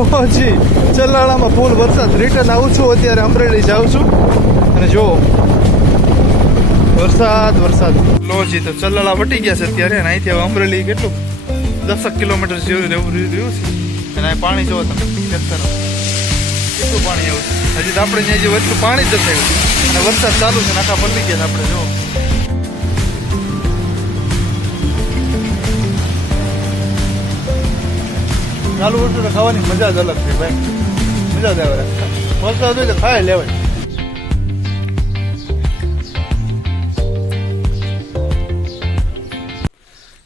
લો જી ચલાળામાં ફૂલ વરસાદ. રિટર્ન આવું છું, અત્યારે અમરેલી જાઉં છું અને જો વરસાદ લો જી. તો ચલાળા વટી ગયા છે અત્યારે, અને અહીંથી હવે અમરેલી કેટલું 10 કિલોમીટર જેવું રહેવું રહ્યું છે. અને અહીં પાણી જોવો તમે, કેટલું પાણી આવ્યું છે. હજી તો આપણે ત્યાં જેવું એટલું પાણી જ થયું અને વરસાદ ચાલુ છે, નાખા પલટી ગયા આપણે જો. ચાલુ વસ્તુ તો ખાવાની મજા જ અલગ છે ભાઈ, મજા જ આવે. વરસાદ હોય તો ખાઈ લેવાય.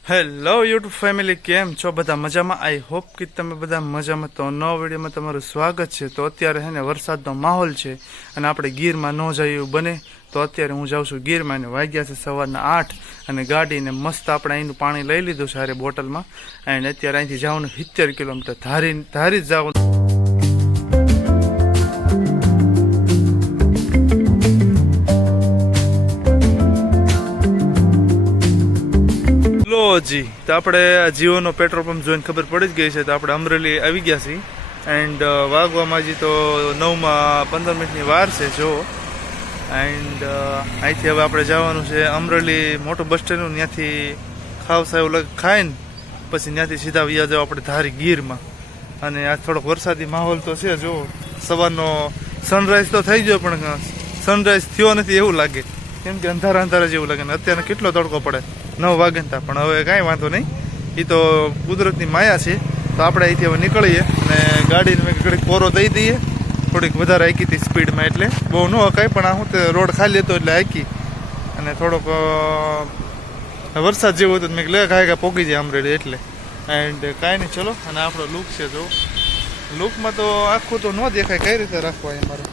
હેલો યુટ્યુબ ફેમિલી, કેમ છો બધા? મજામાં? આઈ હોપ કે તમે બધા મજામાં. તો નવા વિડીયોમાં તમારું સ્વાગત છે. તો અત્યારે છે ને વરસાદનો માહોલ છે અને આપણે ગીરમાં ન જઈએ એવું બને, તો અત્યારે હું જાઉં છું ગીરમાં. અને વાગ્યા છે સવારના 8 અને ગાડીને મસ્ત આપણે અહીંનું પાણી લઈ લીધું છે હારે બોટલમાં. અને અત્યારે અહીંથી જવાનું 70 કિલોમીટર ધારી જ જવાનું. જી તો આપણે જીઓનો પેટ્રોલ પંપ જોઈને ખબર પડી જ ગઈ છે. તો આપણે અમરેલી આવી ગયા છીએ એન્ડ વાગવામાં હજી તો 9:15 વાર છે જો. એન્ડ અહીંથી હવે આપણે જવાનું છે અમરેલી મોટું બસ સ્ટેન્ડ, ત્યાંથી ખાવસા એવું ખાઈને પછી ત્યાંથી સીધા વ્યા જાવ આપણે ધારી ગીરમાં. અને આ થોડોક વરસાદી માહોલ તો છે જો. સવારનો સનરાઈઝ તો થઈ ગયો પણ સનરાઈઝ થયો નથી એવું લાગે, કેમ કે અંધારા જેવું લાગે. ને અત્યારે કેટલો તડકો પડે, 9 વાગે હતા. પણ હવે કાંઈ વાંધો નહીં, એ તો કુદરતની માયા છે. તો આપણે અહીંથી હવે નીકળીએ અને ગાડીને મેં ઘડીક કોરો દઈ દઈએ. થોડીક વધારે હાકી હતી સ્પીડમાં, એટલે બહુ ન હકાય, પણ આ હું તે રોડ ખાલી હતો એટલે હાકી. અને થોડોક વરસાદ જેવો હતો, મેં લે કાંઈ પોગી જાય અમરેલી એટલે. એન્ડ કાંઈ નહીં, ચલો. અને આપણો લુક છે જો. લુકમાં તો આખું તો ન દેખાય, કઈ રીતે રાખવા અમારે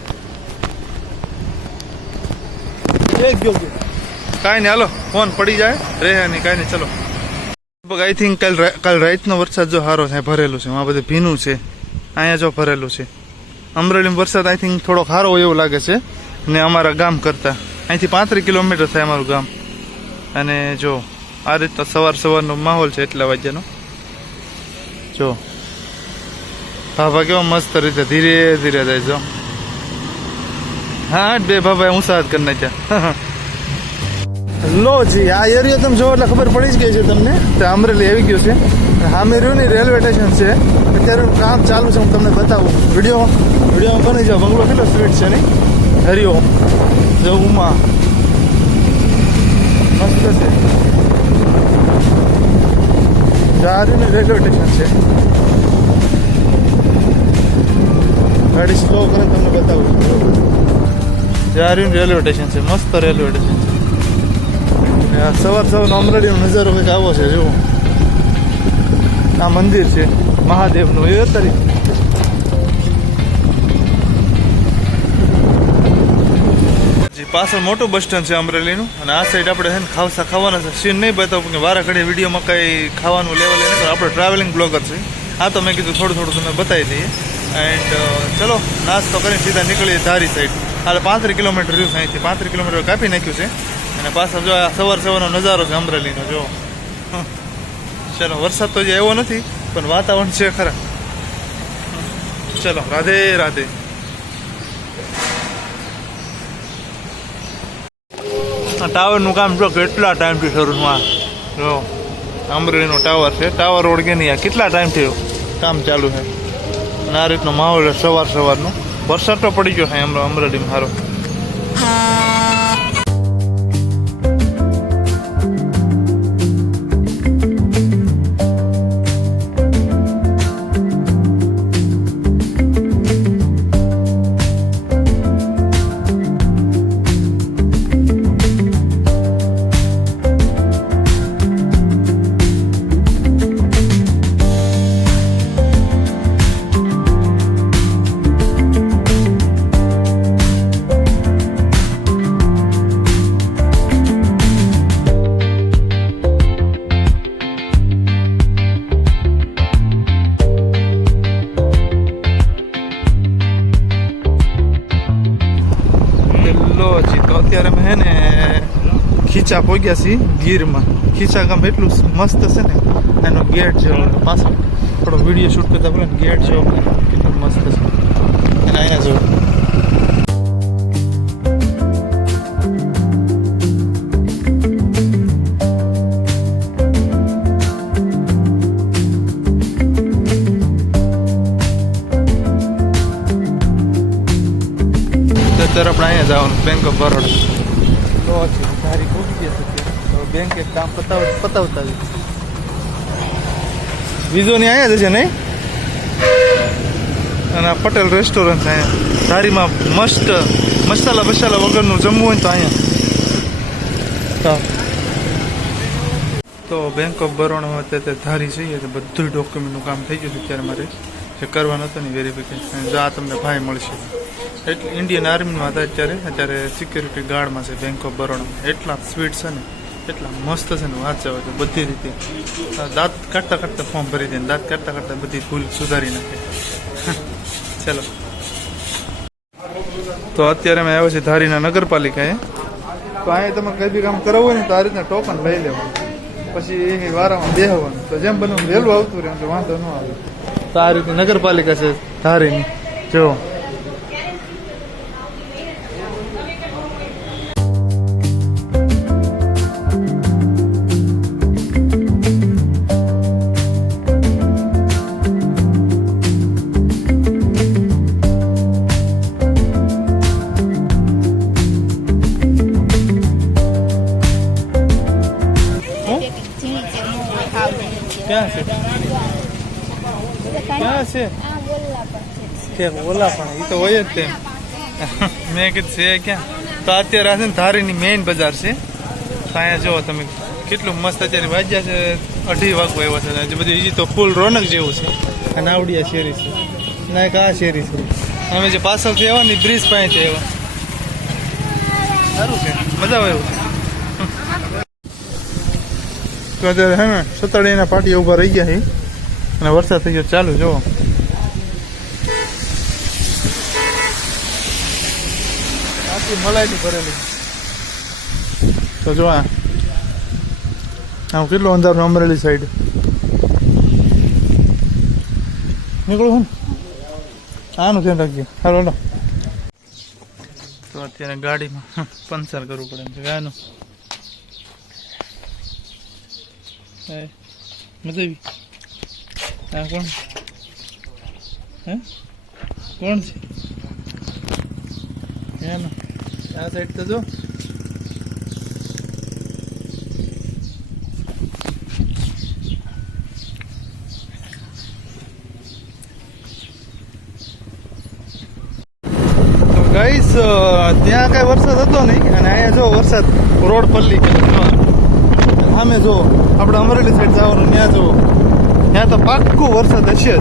કાંઈ નહીં. હાલો, ફોન પડી જાય રહે નહીં, કાંઈ નહીં, ચલો. આઈ થિંક કાલ રાતનો વરસાદ જો સારો છે, ભરેલું છે. આ બધું ભીનું છે, અહીંયા જો ભરેલું છે. અમરેલીમાં વરસાદ આઈ થિંક થોડોક સારો હોય એવું લાગે છે. ને અમારા ગામ કરતાં અહીંથી 35 કિલોમીટર થાય અમારું ગામ. અને જો આ રીતનો સવારનો માહોલ છે એટલા વાગ્યાનો જો. ભાભા કેવા મસ્ત રીતે ધીરે ધીરે જાય જો. હા, બે ભાભા ઊંચા હાથ કરી નાખ્યા. લો જી, આ એરિયો તમે જોવો એટલે ખબર પડી જ ગઈ છે તમને. તો અમરેલી આવી ગયું છે. સામે રહ્યું ને રેલવે સ્ટેશન છે. અત્યારે કામ ચાલુ છે, હું તમને બતાવું. વિડીયોમાં બની જાવ. બંગલો કેટલો સ્વીટ છે નહીં? હરિયો જો ઉમા મસ્ત છે. જાર્યું ને રેલવે સ્ટેશન છે. ગાડી સ્લો કરે તમને બતાવું. જાર્યું રેલવે સ્ટેશન છે, મસ્ત રેલવે સ્ટેશન છે. સવારનો અમરેલીનો નજારો કંઈક આવો છે જુઓ. આ મંદિર છે મહાદેવનું, એ તારી પાછળ મોટું બસ સ્ટેન્ડ છે અમરેલીનું. અને આ સાઈડ આપણે છે ને ખાવસા ખાવાના છે. સીન નહીં બતાવું કે વારા ઘડી વિડીયોમાં કંઈ ખાવાનું લેવા લઈને, આપણે ટ્રાવેલિંગ બ્લોગર છે. આ તો મેં કીધું થોડું તમે બતાવી દઈએ. એન્ડ ચલો નાસ્તો કરીને સીધા નીકળીએ ધારી સાઈડ. હાલે 35 કિલોમીટર રહ્યું છે અહીંથી. 35 કિલોમીટર કાપી નાખ્યું છે. અને પાછળ જો આ સવારનો નજારો છે અમરેલીનો જો. ચલો, વરસાદ તો જે એવો નથી પણ વાતાવરણ છે ખરા. ચલો, રાધે રાધે. ટાવરનું કામ જો કેટલા ટાઈમથી શરૂમાં જો. અમરેલીનો ટાવર છે, ટાવર ઓળગે નહીં. કેટલા ટાઈમથી કામ ચાલુ છે. અને આ રીતનો માહોલ છે સવારનો. વરસાદ તો પડી ગયો છે અમરેલીમાં સારો. અત્યારે અમે હે ને ખીચા પહોંચ્યા છીએ ગીરમાં. ખીચા ગામ એટલું મસ્ત છે ને, એનો ગેટ જેવો. પાછળ થોડો વિડીયો શૂટ કરતા બોલે ગેટ જેવો કેટલું મસ્ત છે અને અહીંયા જો અત્યારે આપણે અહીંયા જવાનું બેંક ઓફ બરોડા તો છે ધારી પહોંચી ગયા છે અત્યારે તો બેંક એક કામ પતાવતા જ વિઝોની અહીંયા જ છે નહીં અને આ પટેલ રેસ્ટોરન્ટ છે અહીંયા ધારીમાં મસ્ત મસાલા વગરનું જમવું હોય ને તો અહીંયા તો બેંક ઓફ બરોડા અત્યારે ધારી જઈએ તો બધું ડોક્યુમેન્ટનું કામ થઈ ગયું છે અત્યારે મારે જે કરવાનું હતું ને વેરિફિકેશન જો આ તમને ભાઈ મળશે એટલે ઇન્ડિયન આર્મીમાં હતા અત્યારે સિક્યુરિટી ગાર્ડમાં છે બેંક ઓફ બરોડામાં એટલા સ્વીટ છે ને એટલા મસ્ત છે ને વાત જવા તો બધી રીતે દાંત કાઢતા ફોર્મ ભરી દે દાંત કાઢતા બધી ભૂલ સુધારી નાખે ચલો તો અત્યારે અમે આવ્યો છે ધારીના નગરપાલિકાએ તો અહીંયા તમારે કંઈ બી કામ કરાવવું હોય ને તો આ રીતના ટોકન લઈ લેવાનું પછી એની વારામાં બેહવાનું તો જેમ બને વહેલું આવતું રહે તો વાંધો ન આવે તો આ રીતે નગરપાલિકા છે ધારીની જો ક્યાં છે કે ઓલા પણ એ તો હોય જ તેમ મેં કીધું છે ક્યાં તો અત્યારે આ છે ને ધારીની મેઇન બજાર છે તો અહીંયા જુઓ તમે કેટલું મસ્ત અત્યારે વાગ્યા છે 2:30 વાગવા આવ્યા છે બધી એ તો ફૂલ રોનક જેવું છે અને આવડિયા શેરી છે ના એક આ શેરી છે અમે જે પાછળથી આવ્યા ને બ્રિજ પાસેથી આવ્યા સારું છે મજા આવે એવું તો અત્યારે હે ને સતડીના પાટીએ ઊભા રહી ગયા છે અને વરસાદ થઈ ગયો ચાલુ જુઓ આખી મલાઈની ભરેલી તો જો આમ કેટલું અંધારું અમરેલી સાઈડ નીકળું ને આનું ધ્યાન રાખજે હાલો હાલો તો અત્યારે ગાડીમાં પંચર કરવું પડે એમ છે ગાયનું મજા આવી હા કોણ હે કોણ છે એમ આ સાઈડ તો જો ગાઈસ ત્યાં કઈ વરસાદ હતો નહીં અને અહીંયા જો વરસાદ રોડ પલ્લી ગયો સામે જો આપણે અમરેલી સાઈડ જવાનું ત્યાં જો ત્યાં તો પાક્કું વરસાદ હશે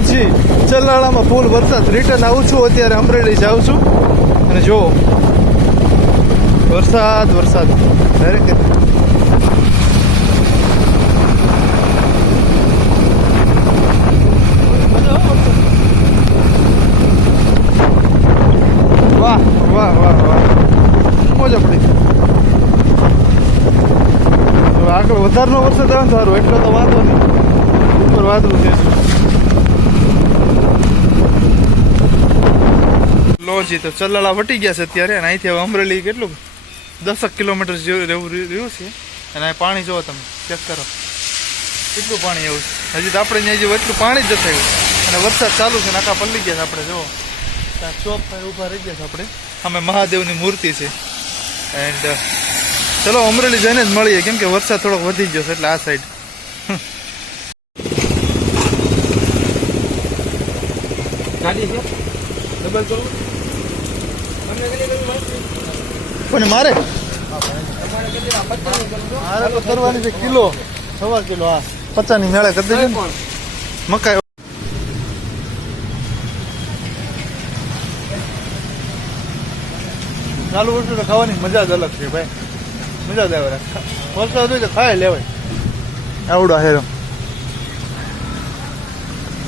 જ જી ચલાળામાં ફૂલ વરસાદ રિટર્ન આવું છું અત્યારે અમરેલી જાઉં છું અને જો વરસાદ દરેક વાહ વાહ વાહ વાહ મોજા પડી આગળ વધારનો વરસાદ આવે સારું એટલો તો વાંધો નહીં ઉપર વાદળું છે લોજી તો ચલાળા વટી ગયા છે અત્યારે અને અહીંથી હવે અમરેલી કેટલું 10 કિલોમીટર જેવું રહ્યું છે અને અહીં પાણી જોવો તમે ચેક કરો કેટલું પાણી એવું છે હજી તો આપણે ત્યાં જેવું એટલું પાણી જ જશે અને વરસાદ ચાલુ છે નાકા પલ્લી ગયા છે આપણે જુઓ ત્યાં ચોક પર ઊભા રહી ગયા છે આપણે અમે મહાદેવની મૂર્તિ છે એન્ડ ચલો અમરેલી જઈને જ મળીએ કેમ કે વરસાદ થોડોક વધી ગયો છે એટલે આ સાઈડ ગાડી છે ડબલ કરો કોને મારે તો કરવાની છે કિલો 1.25 કિલો હા પચાની મેળે કરી દેજો ને. મકાઈ ચાલુ વસ્તુ તો ખાવાની મજા જ અલગ છે ભાઈ, મજા જ આવે. વરસાદ હોય તો ખાઈ લેવાય આવડા હેરો.